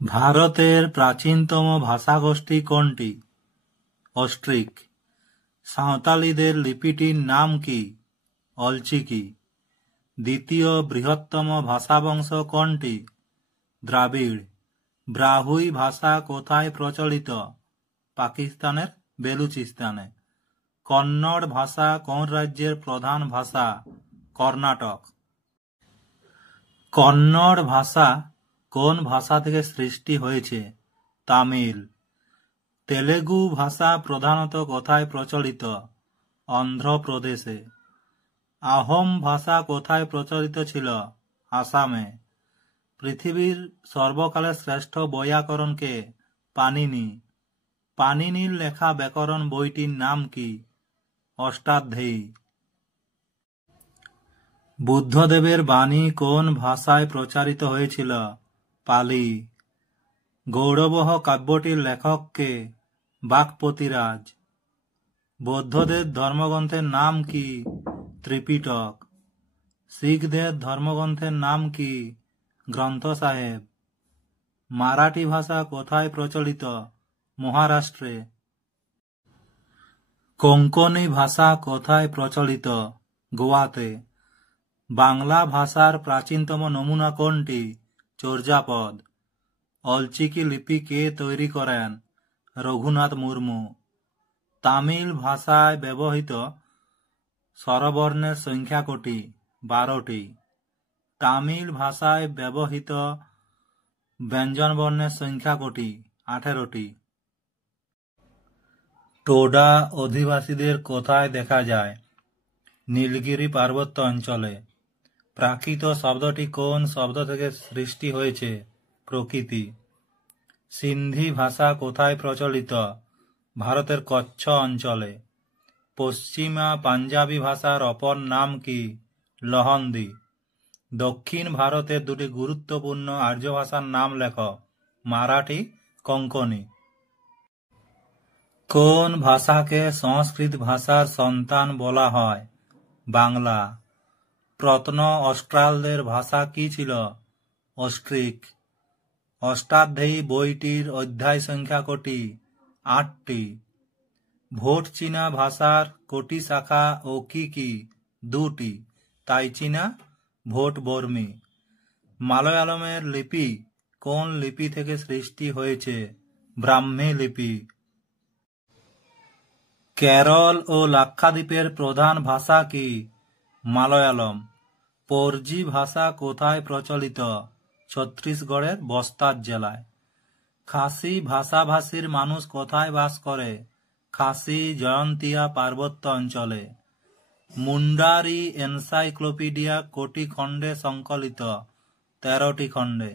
ভারতের প্রাচীনতম ভাষাগোষ্ঠী কোনটি? অস্ট্রিক। সাঁওতালিদের লিপিটির নাম কি? অলচিকি। দ্বিতীয় বৃহত্তম ভাষাবংশ কোনটি? দ্রাবিড়। ব্রাহুই ভাষা কোথায় প্রচলিত? পাকিস্তানের বেলুচিস্তানে। কন্নড় ভাষা কোন রাজ্যের প্রধান ভাষা? কর্ণাটক। কন্নড় ভাষা কোন ভাষা থেকে সৃষ্টি হয়েছে? তামিল। তেলেগু ভাষা প্রধানত কোথায় প্রচলিত? অন্ধ্রপ্রদেশে। আহোম ভাষা কোথায় প্রচলিত ছিল? আসামে। পৃথিবীর সর্বকালের শ্রেষ্ঠ বৈয়াকরণ কে? পাণিনি। পাণিনির লেখা ব্যাকরণ বইটির নাম কি? অষ্টাধ্যায়ী। বুদ্ধদেবের বাণী কোন ভাষায় প্রচারিত হয়েছিল? পালি। গৌড়বহ কাব্যটির লেখক কে? বাক্পতিরাজ। বৌদ্ধদের ধর্মগ্রন্থের নাম কি? ত্রিপিটক। শিখদের ধর্মগ্রন্থের নাম কি? গ্রন্থ সাহেব। মারাঠি ভাষা কোথায় প্রচলিত? মহারাষ্ট্রে। কোঙ্কণী ভাষা কোথায় প্রচলিত? গোয়াতে। বাংলা ভাষার প্রাচীনতম নমুনা কোনটি? চর্যাপদ। অলচিকি লিপি কে তৈরি করেন? রঘুনাথ মুর্মু। তামিল ভাষায় ব্যবহৃত স্বরবর্ণের সংখ্যা কটি? 12টি। তামিল ভাষায় ব্যবহৃত ব্যঞ্জনবর্ণের সংখ্যা কটি? 18টি। টোডা অধিবাসীদের কোথায় দেখা যায়? নীলগিরি পার্বত্য অঞ্চলে। প্রাকৃত শব্দটি কোন শব্দ থেকে সৃষ্টি হয়েছে? প্রকৃতি। সিন্ধি ভাষা কোথায় প্রচলিত? ভারতের কচ্ছ অঞ্চলে। পশ্চিমা পাঞ্জাবি ভাষার অপর নাম কি? লহন্দি। দক্ষিণ ভারতের দুটি গুরুত্বপূর্ণ আর্য ভাষার নাম লেখ। মারাঠি, কোঙ্কণী। কোন ভাষাকে সংস্কৃত ভাষার সন্তান বলা হয়? বাংলা। প্রত্ন অস্ট্রালদের ভাষা কি ছিল? অস্ট্রিক। অষ্টাধ্যায়ী বইটির অধ্যায় সংখ্যা কটি? 8টি। ভোট চীনা ভাষার কটি শাখা ও কি কি? 2টি। তাই চীনা, ভোট বর্মী। মালয়ালমের লিপি কোন লিপি থেকে সৃষ্টি হয়েছে? ব্রাহ্মী লিপি। কেরল ও লাক্ষাদ্বীপের প্রধান ভাষা কি? মালয়ালম। পরজি ভাষা কোথায় প্রচলিত? ছত্তিশগড়ের বস্তার জেলায়। খাসি ভাষাভাষীর মানুষ কোথায় বাস করে? খাসি জয়ন্তিয়া পার্বত্য অঞ্চলে। মুন্ডারি এনসাইক্লোপিডিয়া কটি খণ্ডে সংকলিত? 13টি খণ্ডে।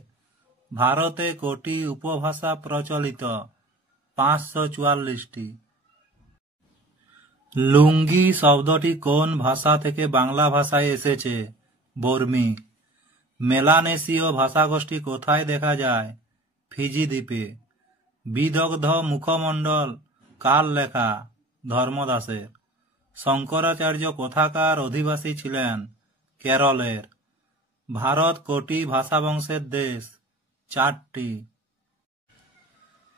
ভারতে কটি উপভাষা প্রচলিত? 544টি। লুঙ্গি শব্দটি কোন ভাষা থেকে বাংলা ভাষায় এসেছে? বর্মী। মেলানেশীয় ভাষাগোষ্ঠী কোথায় দেখা যায়? ফিজি দ্বীপে। বিদগ্ধ মুখমণ্ডল কার লেখা? ধর্মদাসের। শঙ্করাচার্য কোথাকার অধিবাসী ছিলেন? কেরলের। ভারত কটি ভাষাবংশের দেশ? 4টি।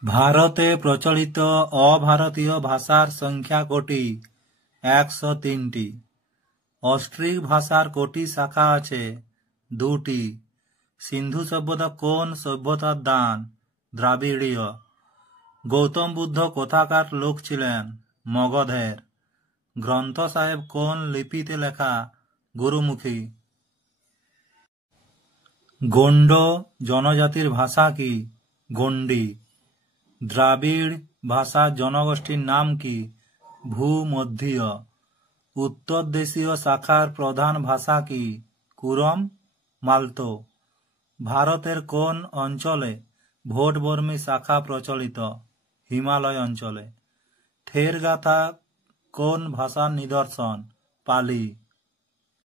ভারতে প্রচলিত অভারতীয় ভাষার সংখ্যা কটি? 103টি। অস্ট্রিক ভাষার কটি শাখা আছে? 2টি। সিন্ধু সভ্যতা কোন সভ্যতার দান? দ্রাবিড়ীয়। গৌতম বুদ্ধ কোথাকার লোক ছিলেন? মগধের। গ্রন্থ সাহেব কোন লিপিতে লেখা? গুরুমুখী। গোন্ড জনজাতির ভাষা কি? গন্ডি। দ্রাবিড় ভাষা জনগোষ্ঠীর নাম কি? ভূমধ্যীয়। উত্তর দেশীয় শাখার প্রধান ভাষা কি? কুরম, মালতো। ভারতের কোন অঞ্চলে ভোটবর্মী শাখা প্রচলিত? হিমালয় অঞ্চলে। ঠেরগাথা কোন ভাষার নিদর্শন? পালি।